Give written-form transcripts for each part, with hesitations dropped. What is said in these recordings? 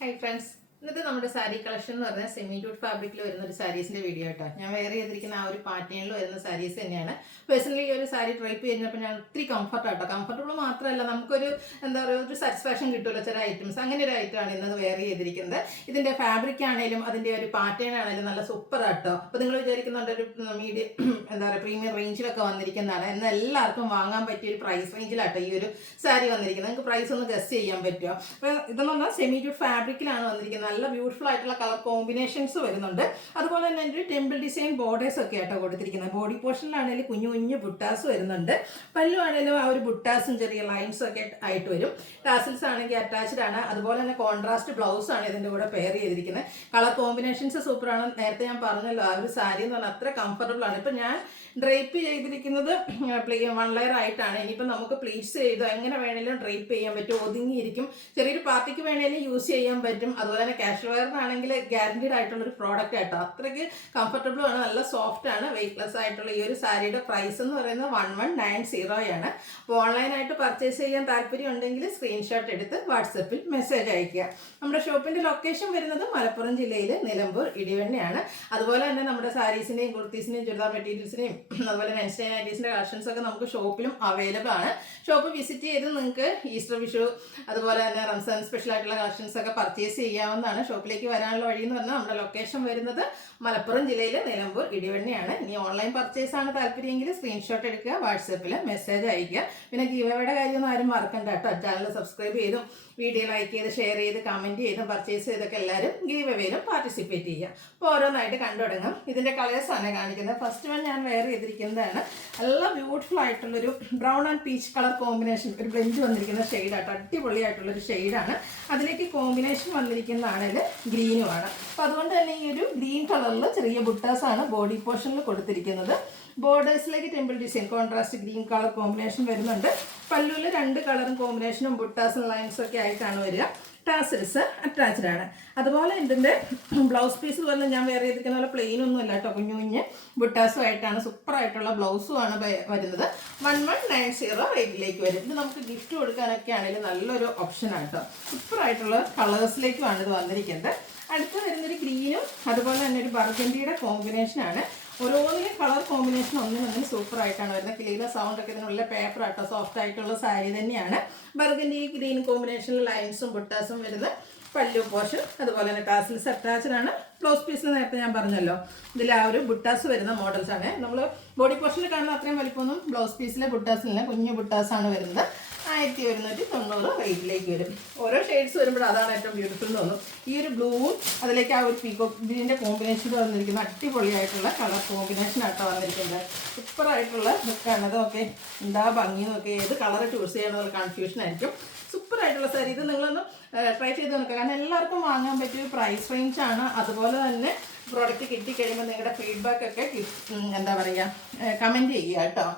Hi friends. ഇന്നത്തെ നമ്മുടെ sari collection എന്ന് പറഞ്ഞാൽ സെമി ജൂട്ട് ഫാബ്രിക്കിൽ വരുന്ന ഒരു സാരീസിന്റെ വീഡിയോ കേട്ടോ. ഞാൻ വെയർ ചെയ്തിരിക്കുന്ന ആ ഒരു പാറ്റേണിൽ വരുന്ന സാരീസ് തന്നെയാണ്. പേഴ്സണലി ഒരു സാരി ട്രൈപ്പ് ചെയ്യുന്നപ്പോൾ ഞാൻ ഒത്തിരി കംഫർട്ടാട്ടോ. കംഫർട്ടബിൾ മാത്രമല്ല, നമുക്കൊരു എന്താ പറയുക, ഒരു സാറ്റിസ്ഫാക്ഷൻ കിട്ടുമല്ലോ ചില ഐറ്റംസ്. അങ്ങനെ ഒരു ഐറ്റമാണ് ഇന്നത് വെയർ ചെയ്തിരിക്കുന്നത്. ഇതിന്റെ ഫാബ്രിക് ആണെങ്കിലും അതിന്റെ ഒരു പാറ്റേൺ ആണെങ്കിലും നല്ല സൂപ്പർ ആട്ടോ. അപ്പോൾ നിങ്ങൾ വിചാരിക്കുന്നുണ്ട് ഒരു മീഡിയം എന്താ പറയുക പ്രീമിയം റേഞ്ചിലൊക്കെ വന്നിരിക്കുന്നതാണ്. എന്നാൽ എല്ലാവർക്കും വാങ്ങാൻ പറ്റിയ ഒരു പ്രൈസ് റേഞ്ചിലാട്ടോ ഈ ഒരു സാരി വന്നിരിക്കുന്നത്. നിങ്ങൾക്ക് പ്രൈസ് ഒന്ന് ഗസ് ചെയ്യാൻ പറ്റുമോ? അപ്പോൾ ഇതെന്ന് പറഞ്ഞാൽ സെമി ജൂട്ട് ഫാബ്രിക്കിലാണ് വന്നിരിക്കുന്നത്. നല്ല ബ്യൂട്ടിഫുൾ ആയിട്ടുള്ള കളർ കോമ്പിനേഷൻസ് വരുന്നുണ്ട്. അതുപോലെ തന്നെ ഒരു ടെമ്പിൾ ഡിസൈൻ ബോർഡേഴ്സ് ഒക്കെ ആയിട്ടോ കൊടുത്തിരിക്കുന്നത്. ബോഡി പോർഷനിലാണെങ്കിലും കുഞ്ഞു കുഞ്ഞു ബുട്ടാസ് വരുന്നുണ്ട്. പല്ലു ആണെങ്കിലും ആ ഒരു ബുട്ടാസും ചെറിയ ലൈൻസും ഒക്കെ ആയിട്ട് വരും. ടാസിൽസ് ആണെങ്കിൽ അറ്റാച്ച്ഡ് ആണ്. അതുപോലെ തന്നെ കോൺട്രാസ്റ്റ് ബ്ലൗസ് ആണ് ഇതിന്റെ കൂടെ പെയർ ചെയ്തിരിക്കുന്നത്. കളർ കോമ്പിനേഷൻസ് സൂപ്പറാണ്. നേരത്തെ ഞാൻ പറഞ്ഞല്ലോ, ആ ഒരു സാരി എന്ന് പറഞ്ഞാൽ അത്ര കംഫർട്ടബിൾ ആണ്. ഇപ്പം ഞാൻ ഡ്രൈപ്പ് ചെയ്തിരിക്കുന്നത് വൺ ലെയർ ആയിട്ടാണ്. ഇനിയിപ്പോൾ നമുക്ക് പ്ലീറ്റ്സ് ചെയ്തോ എങ്ങനെ വേണേലും ഡ്രൈപ്പ് ചെയ്യാൻ പറ്റും. ഒതുങ്ങിയിരിക്കും. ചെറിയൊരു പാർട്ടിക്ക് വേണേലും യൂസ് ചെയ്യാൻ പറ്റും. അതുപോലെ തന്നെ കാഷ്വൽ വെയറിനാണെങ്കിൽ ഗ്യാരണ്ടീഡ് ആയിട്ടുള്ളൊരു പ്രോഡക്റ്റ് ആയിട്ടോ. അത്രയ്ക്ക് കംഫർട്ടബിൾ ആണ്, നല്ല സോഫ്റ്റ് ആണ്. വെയ്റ്റ്ലെസ് ആയിട്ടുള്ള ഈ ഒരു സാരിയുടെ പ്രൈസ് എന്ന് പറയുന്നത് 1190 ആണ്. അപ്പോൾ ഓൺലൈനായിട്ട് പർച്ചേസ് ചെയ്യാൻ താല്പര്യം ഉണ്ടെങ്കിൽ സ്ക്രീൻഷോട്ട് എടുത്ത് വാട്സപ്പിൽ മെസ്സേജ് അയയ്ക്കുക. നമ്മുടെ ഷോപ്പിന്റെ ലൊക്കേഷൻ വരുന്നത് മലപ്പുറം ജില്ലയിൽ നിലമ്പൂർ ഇടിവണ്ണയാണ്. അതുപോലെ തന്നെ നമ്മുടെ സാരീസിന്റെയും കുർത്തീസിന്റെയും ചുരിദാർ മെറ്റീരിയൽസിനെയും അതുപോലെ മെൻസ് നൈറ്റീസിന്റെ കളക്ഷൻസ് ഒക്കെ നമുക്ക് ഷോപ്പിലും അവൈലബിൾ ആണ്. ഷോപ്പ് വിസിറ്റ് ചെയ്ത് നിങ്ങൾക്ക് ഈസ്റ്റർ, വിഷു, അതുപോലെ തന്നെ റംസാൻ സ്പെഷ്യൽ ആയിട്ടുള്ള കളക്ഷൻസ് ഒക്കെ പർച്ചേസ് ചെയ്യാവുന്നതാണ്. ഷോപ്പിലേക്ക് വരാനുള്ള വഴി എന്ന് പറഞ്ഞാൽ നമ്മുടെ ലൊക്കേഷൻ വരുന്നത് മലപ്പുറം ജില്ലയിൽ നിലമ്പൂർ ഇടിവണ്ണയാണ്. ഇനി ഓൺലൈൻ പർച്ചേസ് ആണ് താല്പര്യമെങ്കിൽ സ്ക്രീൻഷോട്ട് എടുക്കുക, വാട്സപ്പിൽ മെസ്സേജ് അയക്കുക. പിന്നെ ഗീവയുടെ കാര്യമൊന്നും ആരും മറക്കണ്ട കേട്ടോ. ചാനൽ സബ്സ്ക്രൈബ് ചെയ്തും വീഡിയോ ലൈക്ക് ചെയ്ത് ഷെയർ ചെയ്ത് കമൻറ്റ് ചെയ്തും പർച്ചേസ് ചെയ്തൊക്കെ എല്ലാവരും ഗീവയിലും പാർട്ടിസിപ്പേറ്റ് ചെയ്യുക. അപ്പോൾ ഓരോന്നായിട്ട് കണ്ടു തുടങ്ങും. ഇതിൻ്റെ കളേഴ്സാണ് കാണിക്കുന്നത്. ഫസ്റ്റ് വൺ ഞാൻ വെയർ ചെയ്തിരിക്കുന്നതാണ്. നല്ല ബ്യൂട്ടിഫുൾ ആയിട്ടുള്ളൊരു brown and peach colour combination, ഒരു ബ്ലെൻഡ് വന്നിരിക്കുന്ന ഷെയ്ഡാട്ടോ. അടിപൊളിയായിട്ടുള്ളൊരു ഷെയ്ഡാണ്. അതിലേക്ക് കോമ്പിനേഷൻ വന്നിരിക്കുന്നതാണെങ്കിൽ ഗ്രീനുമാണ്. അപ്പോൾ അതുകൊണ്ട് തന്നെ ഈ ഒരു ഗ്രീൻ കളറിൽ ചെറിയ ബുട്ടാസാണ് ബോഡി പോർഷനിൽ കൊടുത്തിരിക്കുന്നത്. ബോർഡേഴ്സിലേക്ക് temple design contrast green colour combination വരുന്നുണ്ട്. പല്ലുവിൽ 2 കളറും കോമ്പിനേഷനും ബുട്ടാസും ലൈൻസും ഒക്കെ ആയിട്ടാണ് വരിക. ടാസിൽസ് അറ്റാച്ച്ഡ് ആണ്. അതുപോലെ ഇതിൻ്റെ ബ്ലൗസ് പീസ് പോലെ ഞാൻ വേറെ ചെയ്തിരിക്കുന്ന പോലെ പ്ലെയിൻ ഒന്നും അല്ല കേട്ടോ. കുഞ്ഞു കുഞ്ഞ് ബുട്ടാസും ആയിട്ടാണ് സൂപ്പറായിട്ടുള്ള ബ്ലൗസും ആണ് വരുന്നത്. 1190 റേറ്റിലേക്ക് വരും. ഇത് നമുക്ക് ഗിഫ്റ്റ് കൊടുക്കാനൊക്കെ ആണെങ്കിലും നല്ലൊരു ഓപ്ഷനാണ് കേട്ടോ. സൂപ്പറായിട്ടുള്ള കളേഴ്സിലേക്കുമാണ് ഇത് വന്നിരിക്കുന്നത്. അടുത്ത് വരുന്നൊരു ഗ്രീനും അതുപോലെ തന്നെ ഒരു ബർഗൻഡിയുടെ കോമ്പിനേഷനാണ്. ഓരോന്നിലും കളർ കോമ്പിനേഷൻ ഒന്നിനൊന്നും സൂപ്പർ ആയിട്ടാണ് വരുന്നത്. കിളിയിലെ സൗണ്ട് ഒക്കെ ഇതിനുള്ള പേപ്പർ ആട്ടോ. സോഫ്റ്റ് ആയിട്ടുള്ള സാരി തന്നെയാണ്. ബർഗൻഡി ഗ്രീൻ കോമ്പിനേഷനിൽ ലൈൻസും ബുട്ടാസും വരുന്നത് പല്ലു പോർഷൻ. അതുപോലെ തന്നെ ടാസിൽസ് അറ്റാച്ച്ഡ് ആണ്. ബ്ലൗസ് പീസിൽ നേരത്തെ ഞാൻ പറഞ്ഞല്ലോ, ഇതിൽ ആ ഒരു ബുട്ടാസ് വരുന്ന മോഡൽസ് ആണ്. നമ്മൾ ബോഡി പോർഷനിൽ കാണുന്ന അത്രയും വലിപ്പമൊന്നും ബ്ലൗസ് പീസിലെ ബുട്ടാസിലില്ല. കുഞ്ഞു ബുട്ടാസാണ് വരുന്നത്. 1190 റേറ്റിലേക്ക് വരും. ഓരോ ഷെയ്ഡ്സ് വരുമ്പോൾ അതാണ് ഏറ്റവും ബ്യൂട്ടിഫുൾ എന്ന് തോന്നും. ഈ ഒരു ബ്ലൂവും അതിലേക്ക് ആ ഒരു പീക്കോക്ക് ഗ്രീനിൻ്റെ കോമ്പിനേഷൻ വന്നിരിക്കുന്ന അടിപൊളിയായിട്ടുള്ള കളർ കോമ്പിനേഷൻ ആട്ടോ വന്നിരിക്കുന്നത്. സൂപ്പറായിട്ടുള്ള ബുക്കാണ്. അതൊക്കെ എന്താ ഭംഗി നോക്കി ഏത് കളർ ചൂസ് ചെയ്യണമെന്നുള്ള കൺഫ്യൂഷൻ ആയിരിക്കും. സൂപ്പറായിട്ടുള്ള സാരി. ഇത് നിങ്ങളൊന്ന് ട്രൈ ചെയ്ത് നോക്കുക. കാരണം എല്ലാവർക്കും വാങ്ങാൻ പറ്റിയ പ്രൈസ് റേഞ്ചാണ്. അതുപോലെ തന്നെ പ്രോഡക്റ്റ് കിട്ടിക്കഴിയുമ്പോൾ നിങ്ങളുടെ ഫീഡ്ബാക്ക് ഒക്കെ എന്താ പറയുക കമൻറ്റ് ചെയ്യുക കേട്ടോ.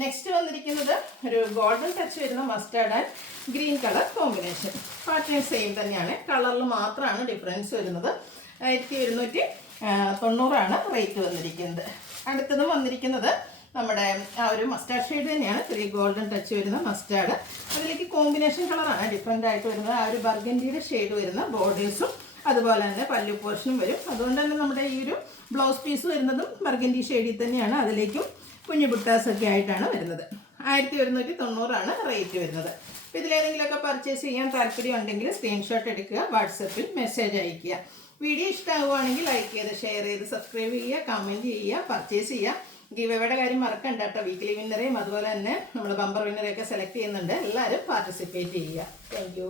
നെക്സ്റ്റ് വന്നിരിക്കുന്നത് ഒരു ഗോൾഡൻ ടച്ച് വരുന്ന mustard and green colour combination. Pattern same തന്നെയാണ്, കളറിൽ മാത്രമാണ് ഡിഫറൻസ് വരുന്നത്. 1290 റേറ്റ് വന്നിരിക്കുന്നത്. അടുത്തതും വന്നിരിക്കുന്നത് നമ്മുടെ ആ ഒരു മസ്റ്റാർഡ് ഷെയ്ഡ് തന്നെയാണ്. 3 ഗോൾഡൻ ടച്ച് വരുന്ന മസ്റ്റാർഡ്. അതിലേക്ക് കോമ്പിനേഷൻ കളറാണ് ഡിഫറെൻ്റ് ആയിട്ട് വരുന്നത്. ആ ഒരു ബർഗൻഡിയുടെ ഷെയ്ഡ് വരുന്ന ബോർഡേഴ്സും അതുപോലെ തന്നെ പല്ലു പോർഷനും വരും. അതുകൊണ്ട് തന്നെ നമ്മുടെ ഈ ഒരു ബ്ലൗസ് പീസ് വരുന്നതും ബർഗൻഡി ഷെയ്ഡിൽ തന്നെയാണ്. അതിലേക്കും കുഞ്ഞു ബുട്ടാസൊക്കെ ആയിട്ടാണ് വരുന്നത്. 1190 റേറ്റ് വരുന്നത്. അപ്പോൾ ഇതിലേതെങ്കിലുമൊക്കെ പർച്ചേസ് ചെയ്യാൻ താല്പര്യം ഉണ്ടെങ്കിൽ സ്ക്രീൻഷോട്ട് എടുക്കുക, വാട്സപ്പിൽ മെസ്സേജ് അയയ്ക്കുക. വീഡിയോ ഇഷ്ടമാകുവാണെങ്കിൽ ലൈക്ക് ചെയ്ത് ഷെയർ ചെയ്ത് സബ്സ്ക്രൈബ് ചെയ്യുക, കമൻറ്റ് ചെയ്യുക, പർച്ചേസ് ചെയ്യുക. ഗീവയുടെ കാര്യം മറക്കണ്ട കേട്ടോ. വീക്കിലി വിന്നറേയും അതുപോലെ തന്നെ നമ്മൾ ബമ്പർ വിന്നറെയൊക്കെ സെലക്ട് ചെയ്യുന്നുണ്ട്. എല്ലാവരും പാർട്ടിസിപ്പേറ്റ് ചെയ്യുക. താങ്ക്